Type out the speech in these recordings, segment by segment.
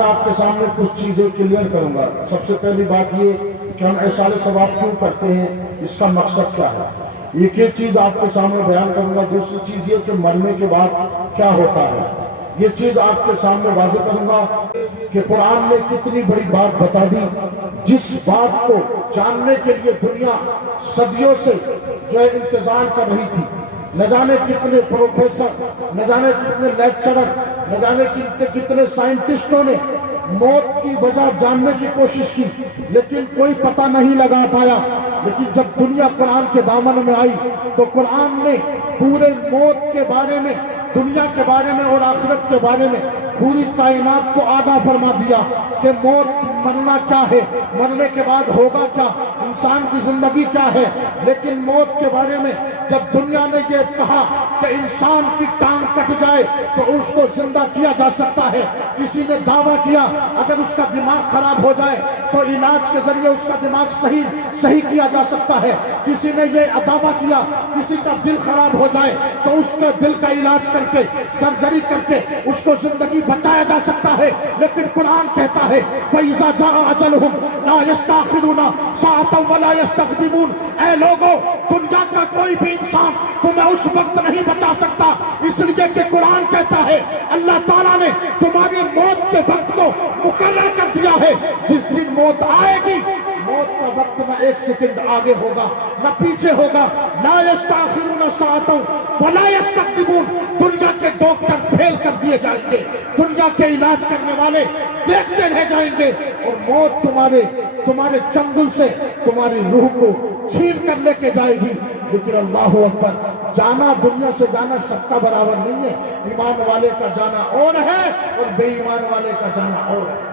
میں آپ کے سامنے کچھ چیزیں کلیئر کروں گا۔ سب سے پہلی بات یہ کہ ہم احسان ثواب کیوں کرتے ہیں، اس کا مقصد کیا ہے، ایک ایک چیز آپ کے سامنے بیان کروں گا۔ دوسری چیز یہ کہ مرنے کے بعد کیا ہوتا ہے، یہ چیز آپ کے سامنے واضح کروں گا کہ قرآن نے کتنی بڑی بات بتا دی، جس بات کو جاننے کے لیے دنیا صدیوں سے جو ہے انتظار کر رہی تھی۔ نہ جانے کتنے پروفیسر، نہ جانے کتنے لیکچرر، نہ جانے کتنے سائنٹسٹوں نے موت کی وجہ جاننے کی کوشش کی، لیکن کوئی پتہ نہیں لگا پایا۔ لیکن جب دنیا قرآن کے دامن میں آئی تو قرآن نے پورے موت کے بارے میں، دنیا کے بارے میں اور آخرت کے بارے میں پوری کائنات کو آگاہ فرما دیا کہ موت، مرنا کیا ہے، مرنے کے بعد ہوگا کیا، انسان کی زندگی کیا ہے۔ لیکن موت کے بارے میں جب دنیا نے یہ کہا کہ انسان کی ٹانگ کٹ جائے تو اس کو زندہ کیا جا سکتا ہے، کسی نے دعویٰ کیا اگر اس کا دماغ خراب ہو جائے تو علاج کے ذریعے اس کا دماغ صحیح کیا جا سکتا ہے، کسی نے یہ دعویٰ کیا کسی کا دل خراب ہو جائے تو اس کے دل کا علاج کر کے، سرجری کر کے اس کو زندگی بچایا جا سکتا ہے۔ لیکن قرآن کہتا ہے فَإِذَا جَاءَ أَجَلُهُمْ لَا يَسْتَأْخِرُونَ سَاعَةً وَلَا يَسْتَقْدِمُونَ۔ اے لوگو، دنیا کا کوئی بھی انسان تمہیں اس وقت نہیں بچا سکتا، اس لیے کہ قرآن کہتا ہے اللہ تعالیٰ نے تمہاری موت کے وقت کو مقرر کر دیا ہے۔ جس دن موت آئے گی، موت کا وقت نہ ایک سیکنڈ آگے ہوگا نہ پیچھے ہوگا۔ لا يستأخرون ساعة ولا يستقدمون۔ دنیا کے ڈاکٹر فیل کر دیے جائیں گے، دنیا کے علاج کرنے والے دیکھتے رہ جائیں گے، اور موت تمہارے چنگل سے تمہاری روح کو چھین کر لے کے جائے گی۔ لیکن اللہ اکبر، جانا دنیا سے جانا سب کا برابر نہیں ہے۔ ایمان والے کا جانا اور ہے اور بے ایمان والے کا جانا اور ہے۔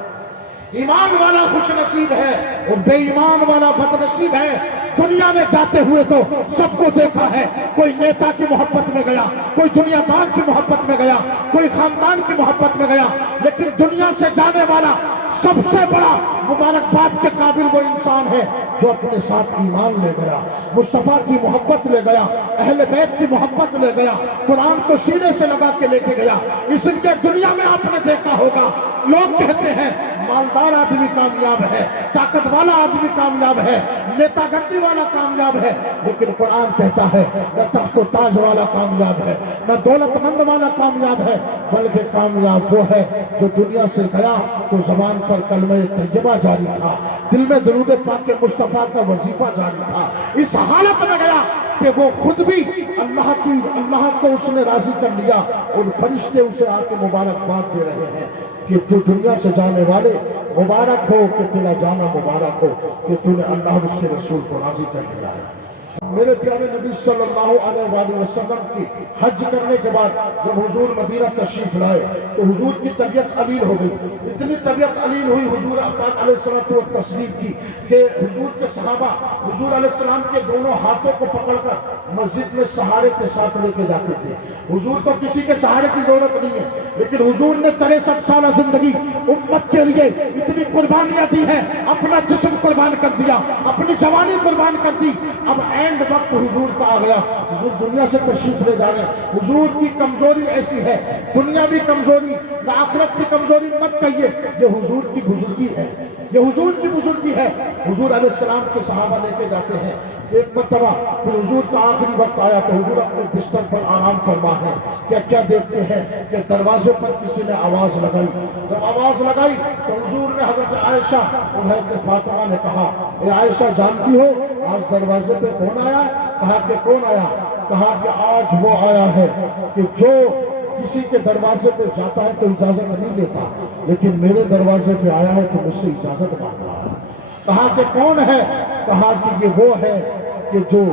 ایمان والا خوش نصیب ہے اور بے ایمان والا بد نصیب ہے۔ دنیا میں جاتے ہوئے تو سب کو دیکھا ہے، کوئی نیتا کی محبت میں گیا، کوئی دنیا دار کی محبت میں گیا، کوئی خاندان کی محبت میں گیا، لیکن دنیا سے جانے والا سب سے بڑا مبارکباد کے قابل وہ انسان ہے جو اپنے ساتھ ایمان لے گیا، مصطفیٰ کی محبت لے گیا، اہل بیت کی محبت لے گیا، قرآن کو سینے سے لگا کے لے کے گیا۔ اس لیے دنیا میں آپ نے دیکھا ہوگا لوگ کہتے ہیں مالدار آدمی کامیاب ہے، طاقت والا آدمی کامیاب ہے، نیتا گردی والا کامیاب ہے، لیکن قرآن کہتا ہے نہ تخت و تاج والا کامیاب ہے، نہ دولت مند والا کامیاب ہے، بلکہ کامیاب وہ ہے جو دنیا سے گیا تو زبان پر کلمہ طیبہ جاری تھا، دل میں درود پاک مصطفیٰ کا وظیفہ جاری تھا، اس حالت میں گیا کہ وہ خود بھی اللہ کو اس نے راضی کر لیا اور فرشتے اسے آ کے مبارکباد دے رہے ہیں کہ تو دنیا سے جانے والے مبارک ہو، کہ تیرا جانا مبارک ہو، کہ تو نے اللہ اور اس کے رسول کو راضی کر لیا ہے۔ میرے پیارے نبی صلی اللہ علیہ وآلہ وسلم کی حج کرنے کے بعد جب حضور مدینہ تشریف لائے تو حضور کی طبیعت علیل ہو گئی، اتنی طبیعت علیل ہوئی حضور پاک علیہ الصلوۃ والتسلیم کی کہ حضور کے صحابہ حضور علیہ السلام کے دونوں ہاتھوں کو پکڑ کر مسجد میں سہارے کے ساتھ لے کے جاتے تھے۔ حضور کو کسی کے سہارے کی ضرورت نہیں ہے، لیکن حضور نے 63 سالہ زندگی امت کے لیے اتنی قربانیاں دی ہیں، اپنا جسم قربان کر دیا، اپنی جوانی قربان کر دی۔ اب اینڈ وقت حضور کا آ گیا، حضور دنیا سے تشریف لے جا رہے ہیں۔ حضور کی کمزوری ایسی ہے، دنیاوی کمزوری نہ آخرت کی کمزوری مت کہیے، یہ حضور کی بزرگی ہے، یہ حضور کی بزرگی ہے۔ حضور علیہ السلام کے صحابہ لے کے جاتے ہیں، ایک مرتبہ پھر حضور کا آخری وقت آیا تو حضور اپنے بستر پر آرام فرما ہے، کیا دیکھتے ہیں کہ دروازے پر کسی نے آواز لگائی۔ جب آواز لگائی تو حضور نے حضرت عائشہ اور حضرت فاطمہ نے کہا اے عائشہ جانتی ہو آج دروازے پہ کون آیا؟ کہا کہ کون آیا؟ کہا کہ آج وہ آیا ہے کہ جو کسی کے دروازے پہ جاتا ہے تو اجازت نہیں لیتا، لیکن میرے دروازے پہ آیا ہے تو مجھ سے اجازت مانگ رہا ہے۔ کہا کہ کون ہے؟ کہا کہ یہ وہ ہے کہ جو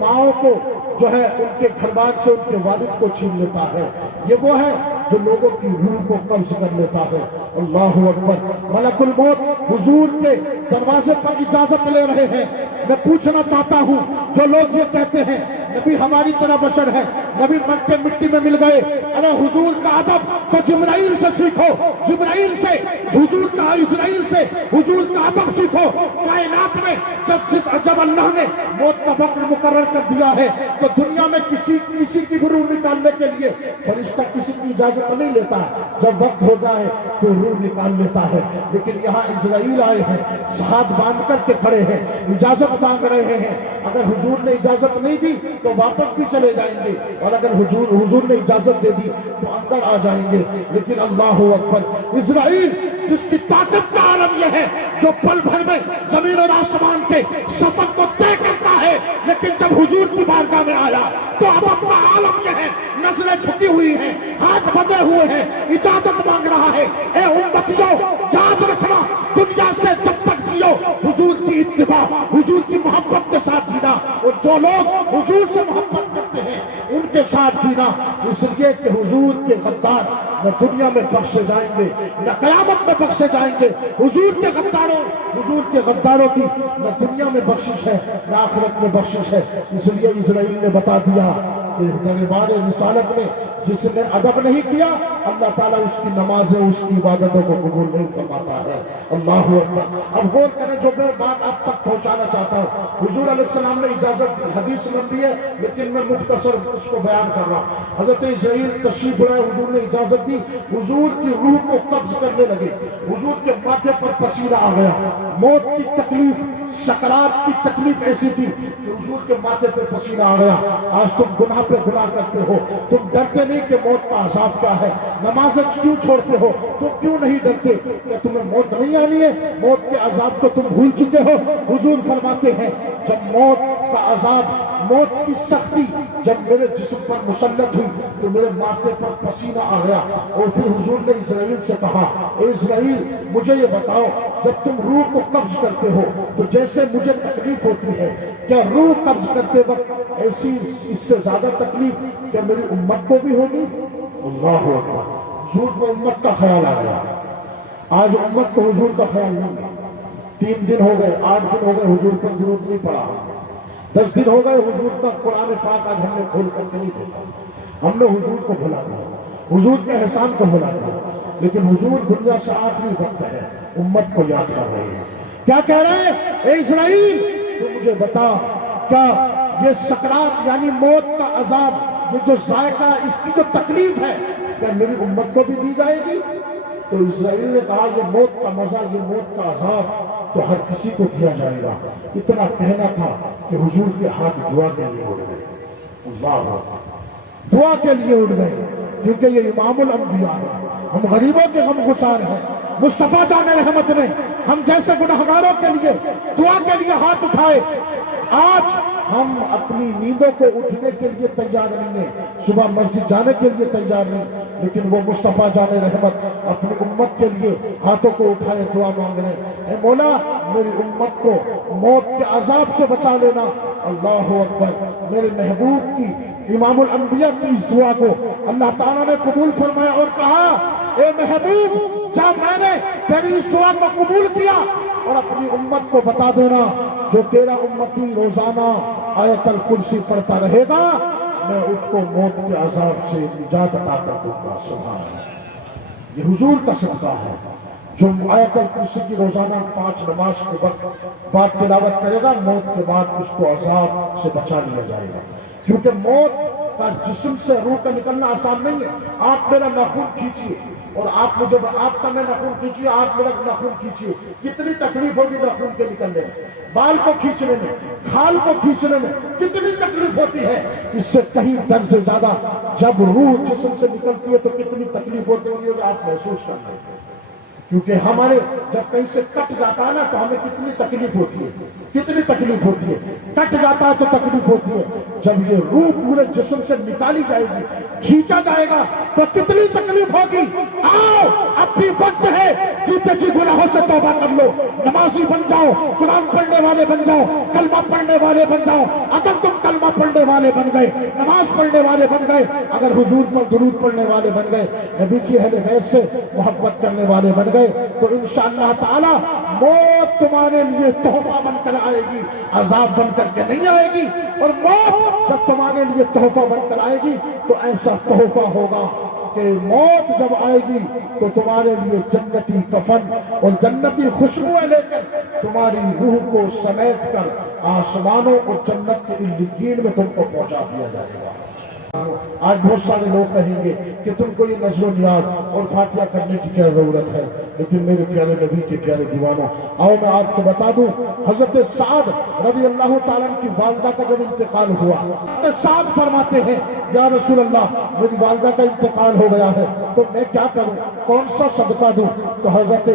ماؤں کو جو ہے ان کے گھربان سے ان کے والد کو چھین لیتا ہے، یہ وہ ہے جو لوگوں کی روح کو قبض کر لیتا ہے۔ اللہ اکبر۔ ملک الموت حضور کے دروازے پر اجازت لے رہے ہیں۔ میں پوچھنا چاہتا ہوں جو لوگ یہ کہتے ہیں نبی ہماری طرح بشر ہے، نبی مرتے مٹی میں مل گئے۔ اگر حضور کا ادب تو جبرائیل سے سیکھو، جبرائیل سے، حضور کا اسرائیل سے حضور کا ادب سیکھو۔ کائنات میں جب اللہ نے موت کا وقت مقرر کر دیا ہے تو دنیا میں کسی کی بھی روح نکالنے کے لیے فرشتہ کسی کی اجازت نہیں لیتا، جب وقت ہو جائے تو روح نکال لیتا ہے۔ لیکن یہاں اسرائیل آئے ہیں، ہاتھ باندھ کر کے کھڑے ہیں، اجازت مانگ رہے ہیں۔ اگر حضور نے اجازت نہیں دی تو واپس بھی چلے جائیں گے، اور اگر حضور نے اجازت دے دی تو اندر آ جائیں گے۔ لیکن اللہ اکبر، اسرائیل جس کی طاقت کا عالم یہ ہے، جو پل بھر میں زمین اور آسمان کے سفر کو طے کرتا ہے، لیکن جب حضور کی بارگاہ میں آیا تو اب اپنا عالم یہ ہے، نظریں جھکی ہوئی ہیں، ہاتھ بندھے ہوئے ہیں، اجازت مانگ رہا ہے۔ اے امتیوں، یاد رکھنا، دنیا سے جب تک جیو حضور کی اتباع، حضور کی محبت کے ساتھ جینا، اور جو لوگ حضور سے محبت کرتے ہیں ان کے ساتھ جینا، اس لیے کہ حضور کے غدار نہ دنیا میں بخشے جائیں گے نہ قیامت میں بخشے جائیں گے۔ حضور کے غداروں کی نہ دنیا میں بخشش ہے نہ آخرت میں بخشش ہے۔ اس لیے اسرائیل نے بتا دیا کہ دربار رسالت میں جس نے ادب نہیں کیا، اللہ تعالیٰ اس کی نمازیں، اس کی عبادتوں کو قبول نہیں فرماتا ہے۔ اللہ اکبر۔ اب غور کریں، جو میں بات آپ تک پہنچانا چاہتا ہوں، حضور علیہ السلام نے اجازت دی، حدیث لمبی ہے لیکن میں مختصر اس کو بیان کر رہا ہوں۔ حضرت اسرائیل تشریف لائے، حضور نے اجازت دی، حضور کی روح کو قبض کرنے لگے، حضور کے ماتھے پر پسینہ آ گیا۔ موت کی تکلیف، سکرات کی تکلیف ایسی تھی کہ حضور کے ماتھے پہ پسینہ آ گیا۔ آج تم گناہ پہ گناہ کرتے ہو، تم ڈرتے نہیں کہ موت کا عذاب کیا ہے، نمازیں کیوں چھوڑتے ہو، تم کیوں نہیں ڈرتے کہ تمہیں موت نہیں آنی ہے، موت کے عذاب کو تم بھول چکے ہو۔ حضور فرماتے ہیں جب موت کا عذاب، موت کی سختی جب میرے جسم پر مسلط ہوئی تو میرے ماتھے پر پسینہ آ گیا، اور پھر حضور نے اسرائیل سے کہا، اے اسرائیل مجھے یہ بتاؤ، جب تم روح کو قبض کرتے ہو تو جیسے مجھے تکلیف ہوتی ہے، کیا روح قبض کرتے وقت ایسی اس سے زیادہ تکلیف کیا میری امت کو بھی ہوگی؟ اللہ اکبر۔ حضور کو امت کا خیال آ گیا۔ آج امت کو حضور کا خیال نہیں ہے۔ 3 دن ہو گئے، 8 دن ہو گئے، حضور پر ضرورت نہیں پڑا، 10 دن ہو گئے، حضور کا قرآن پاک آج ہم نے کھول کر کے نہیں دیکھا، ہم نے حضور کو بھلا دیا، حضور کے احسان کو بھلا دیا۔ لیکن حضور دنیا سے آخری وقت ہے، امت کو یاد کر رہے ہیں۔ کیا کہہ رہے ہیں؟ اے اسرائیل تو مجھے بتا، کیا یہ سکرات یعنی موت کا عذاب، یہ جو ذائقہ، اس کی جو تکلیف ہے، کیا میری امت کو بھی دی جائے گی؟ تو اسرائیل نے کہا یہ موت کا مزہ، یہ موت کا عذاب تو ہر کسی کو دیا جائے گا۔ اتنا کہنا تھا کہ حضور کے ہاتھ دعا کے لیے اٹھ گئے۔ اللہ اکبر، دعا کے لیے اٹھ گئے، کیونکہ یہ امام الانبیاء ہے، ہم غریبوں کے غم گسار ہیں۔ مصطفیٰ جان رحمت نے ہم جیسے گنہگاروں کے لیے دعا کے لیے ہاتھ اٹھائے۔ آج ہم اپنی نیندوں کو اٹھنے کے لیے تیار نہیں ہیں، صبح مسجد جانے کے لیے تیار نہیں، لیکن وہ مصطفیٰ جان رحمت اپنی امت کے لیے ہاتھوں کو اٹھائے دعا مانگ رہے ہیں، اے مولا میری امت کو موت کے عذاب سے بچا لینا۔ اللہ اکبر۔ میرے محبوب کی، امام الانبیاء کی اس دعا کو اللہ تعالیٰ نے قبول فرمایا اور کہا، اے محبوب جب میں نے تیری اس دعا کو قبول کیا اور اپنی امت کو بتا دینا، جو تیرا امتی روزانہ آیت الکرسی پڑھتا رہے گا میں اس کو موت کے عذاب سے نجات عطا کر دوں گا۔ سبحان اللہ، یہ حضور کا صدقہ ہے۔ جو آیت الکرسی کی روزانہ 5 نماز کے وقت بعد تلاوت کرے گا، موت کے بعد اس کو عذاب سے بچا لیا جائے گا، کیونکہ موت کا جسم سے روح کا نکلنا آسان نہیں ہے۔ آپ میرا ناخن کھینچیے اور آپ مجھے، آپ کا میں ناخن کھینچیے، آپ میرا ناخن کھینچیے، کتنی تکلیف ہوگی ناخن کے نکلنے میں، بال کو کھینچنے میں، کھال کو کھینچنے میں کتنی تکلیف ہوتی ہے۔ اس سے کہیں در سے زیادہ جب روح جسم سے نکلتی ہے تو کتنی تکلیف ہوتی ہے کہ آپ محسوس کر رہے ہیں، کیونکہ ہمارے جب کہیں سے کٹ جاتا ہے نا تو ہمیں کتنی تکلیف ہوتی ہے، کتنی تکلیف ہوتی ہے، کٹ جاتا ہے تو تکلیف ہوتی ہے۔ جب یہ روح پورے جسم سے نکالی جائے گی، کھینچا جائے گا تو کتنی تکلیف ہوگی۔ آؤ اب بھی وقت ہے، جیتے جی گناہوں سے توبہ کر لو، نمازی بن جاؤ، قرآن پڑھنے والے بن جاؤ، کلمہ پڑھنے والے بن جاؤ۔ اگر تم کلمہ پڑھنے والے بن گئے، نماز پڑھنے والے بن گئے، اگر حضور پر درود پڑھنے والے بن گئے، نبی کی اہل بیت سے محبت کرنے والے بن گئے، تو انشاءاللہ تعالی موت تمہارے لیے تحفہ بن کر آئے گی، عذاب بن کر کے نہیں آئے گی۔ اور موت جب تمہارے لیے تحفہ بن کر آئے گی تو ایسا تحفہ ہوگا کہ موت جب آئے گی تو تمہارے لیے جنتی کفن اور جنتی خوشبوئیں لے کر تمہاری روح کو سمیٹ کر آسمانوں اور جنت کے علیین میں تم کو پہنچا دیا جائے گا۔ آج بہت سارے لوگ کہیں گے کہ تم کو یہ نظر و نیاز اور فاتحہ کرنے کی کیا ضرورت ہے، لیکن میرے پیارے نبی کے پیارے دیوانوں، آؤ میں آپ کو بتا دوں، حضرت سعد رضی اللہ تعالیٰ کی والدہ کا جب انتقال ہوا، حضرت سعد فرماتے ہیں یا رسول اللہ میری والدہ کا انتقال ہو گیا ہے تو میں کیا کروں، کون سا صدقہ دوں؟ تو حضرت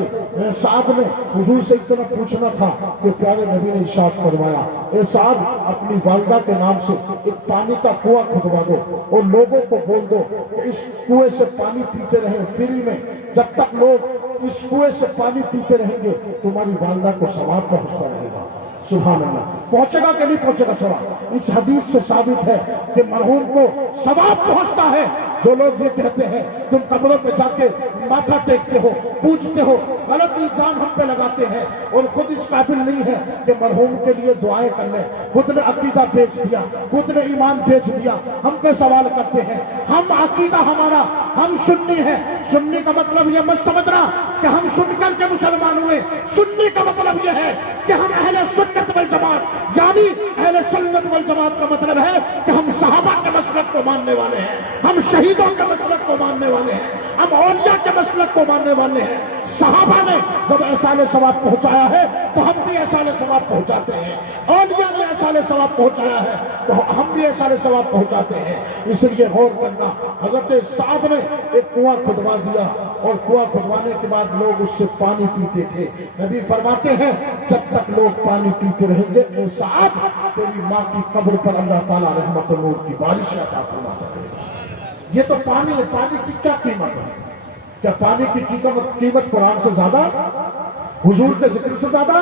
سعد نے حضور سے اتنا پوچھنا تھا کہ پیارے نبی نے ارشاد فرمایا، اے سعد اپنی والدہ کے نام سے ایک پانی کا کنواں کھدوا دو اور لوگوں کو بول دو کہ اس کنویں سے پانی پیتے رہیں فری میں، جب تک لوگ اس کنویں سے پانی پیتے رہیں گے تمہاری والدہ کو ثواب پہنچتا رہے گا۔ سبحان اللہ، پہنچے گا کہ نہیں پہنچے گا ثواب؟ اس حدیث سے ثابت ہے کہ مرحوم کو ثواب پہنچتا ہے۔ جو لوگ یہ کہتے ہیں تم قبروں پہ جا کے ماتھا ٹیکتے ہو، پوجتے ہو، غلط الزام ہم پہ لگاتے ہیں اور خود اس قابل نہیں ہے کہ مرحوم کے لیے دعائیں کر لیں، خود نے عقیدہ بیچ دیا، خود نے ایمان بیچ دیا، ہم پہ سوال کرتے ہیں۔ ہم عقیدہ ہمارا، ہم سنی ہیں۔ سنی کا مطلب یہ مت سمجھنا کہ ہم سن کر کے مسلمان ہوئے، سنی کا مطلب یہ ہے کہ ہم اہل سنت والجماعت، یعنی اہل سنت والجماعت کا مطلب ہے کہ ہم صحابہ کے مسلک کو ماننے والے ہیں، ہم شہیدوں کے مسلک کو ماننے والے ہیں، ہم اولیاء کے مسلک کو ماننے والے ہیں۔ صحابہ نے جب ایصال ثواب پہنچایا ہے تو ہم بھی ایصال ثواب پہنچاتے ہیں، اولیاء نے ایصال ثواب پہنچایا ہے تو ہم بھی ایصال ثواب پہنچاتے ہیں۔ اس لیے غور کرنا، حضرت سعد نے ایک کنواں کھدوا دیا اور کنواں کھدوانے کے بعد لوگ اس سے پانی پیتے تھے۔ نبی فرماتے ہیں جب تک لوگ پانی پیتے رہیں گے اے سعد تیری ماں کی قبر پر اللہ تعالیٰ رحمت و نور کی بارش عطا فرماتا رہے گا۔ یہ تو پانی ہے، پانی کی کیا قیمت ہے؟ کیا پانی کی قیمت قرآن سے زیادہ، حضور کے ذکر سے زیادہ؟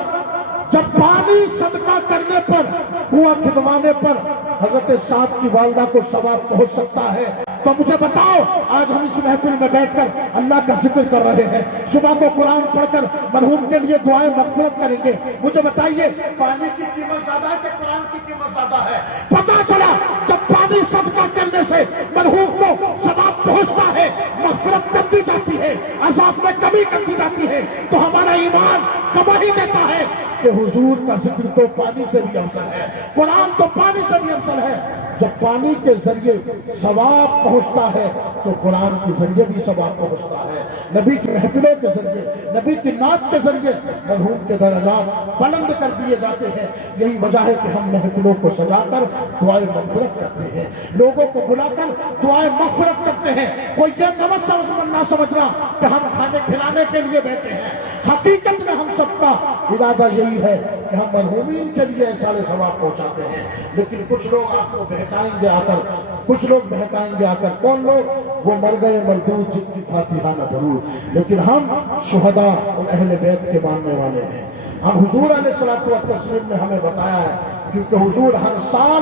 جب پانی صدقہ کرنے پر، کنواں کھدوانے پر حضرت سعد کی والدہ کو ثواب پہنچ سکتا ہے تو مجھے بتاؤ، آج ہم اس محفل میں بیٹھ کر اللہ کا ذکر کر رہے ہیں، صبح کو قرآن پڑھ کر مرحوم کے لیے دعائیں مغفرت کریں گے، مجھے بتائیے پانی کی قیمت زیادہ ہے کہ قرآن کی قیمت زیادہ ہے؟ پتا چلا جب پانی صدقہ کرنے سے مرحوم کو ثواب پہنچتا ہے، مغفرت کر دی جاتی ہے، عذاب میں کمی کر دی جاتی ہے، تو ہمارا ایمان گواہی دیتا ہے کہ حضور کا ذکر تو پانی سے بھی افضل ہے، قرآن تو پانی سے بھی افضل ہے۔ جب پانی کے ذریعے ثواب پہنچتا ہے تو قرآن کے ذریعے بھی ثواب پہنچتا ہے، نبی کی محفلوں کے ذریعے، نبی کی نعت کے ذریعے مرحوم کے درجات بلند کر دیے جاتے ہیں۔ یہی وجہ ہے کہ ہم محفلوں کو سجا کر دعائیں مغفرت کرتے ہیں، لوگوں کو بلا کر دعائیں مغفرت کرتے ہیں۔ کوئی یہ نہ سمجھنا کہ ہم کھانے کھلانے کے لیے بیٹھے ہیں، حقیقت میں ہم سب کا ارادہ یہی ہے کہ ہم مرحومین کے لیے ایسا ثواب پہنچاتے ہیں۔ لیکن کچھ لوگ آپ کو بہکائیں گے آ کر، کچھ لوگ بہکائیں گے آ کر، کون لوگ؟ وہ مر گئے مردود جن کی فاتحہ نہ ضرور، لیکن ہم شہداء اور اہل بیت کے ماننے والے ہیں۔ ہم حضور علیہ الصلوۃ والتسلیم نے ہمیں بتایا ہے، کیونکہ حضور ہر سال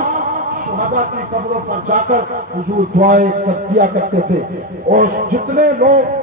شہداء کی قبروں پر جا کر حضور دعائیں کیا کرتے تھے، اور جتنے لوگ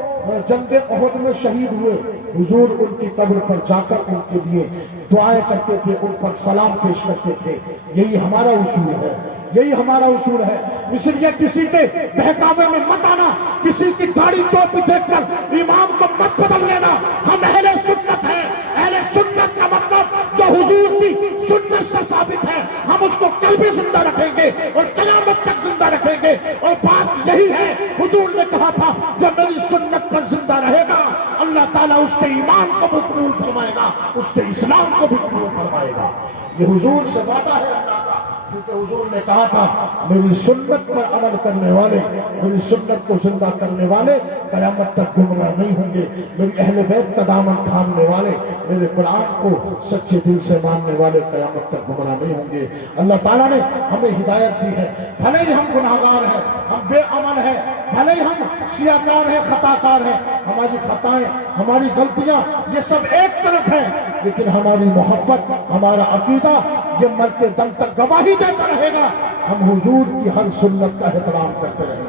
جنگ احد میں شہید ہوئے حضور ان کی قبر پر جا کر ان کے لیے دعائیں کرتے تھے، ان پر سلام پیش کرتے تھے۔ یہی ہمارا اصول ہے، یہی ہمارا اصول ہے۔ اس لیے کسی کے بہکاوے میں مت آنا، کسی کی داڑھی ٹوپی دیکھ کر امام کو مت بدل لینا۔ ہم اہل سنت ہیں، اہل سنت کا مطلب جو حضور کی سنت سے ثابت ہے ہم اس کو کل بھی زندہ رکھیں گے اور قیامت تک زندہ رکھیں گے۔ اور بات یہی ہے، حضور نے کہا تھا جو میری سنت پر زندہ رہے گا اللہ تعالیٰ اس کے ایمان کو بھی قبول فرمائے گا، اس کے اسلام کو بھی قبول فرمائے گا۔ یہ حضور سے وعدہ ہے اللہ کا، کیونکہ حضور نے کہا تھا میری سنت پر عمل کرنے والے، میری سنت کو زندہ کرنے والے قیامت تک گمراہ نہیں ہوں گے، میری اہل بیت کا دامن تھامنے والے، میرے قرآن کو سچے دل سے ماننے والے قیامت تک گمراہ نہیں ہوں گے۔ اللہ تعالیٰ نے ہمیں ہدایت دی ہے، بھلے ہی ہم گناہگار ہیں، ہم بے عمل ہیں، بھلے ہی ہم سیاکار ہیں، خطا کار ہیں، ہماری خطائیں، ہماری غلطیاں یہ سب ایک طرف ہیں، لیکن ہماری محبت، ہمارا عقیدہ یہ مرتے دم تک گواہی دیتا رہے گا، ہم حضور کی ہر سنت کا احترام کرتے رہیں گے۔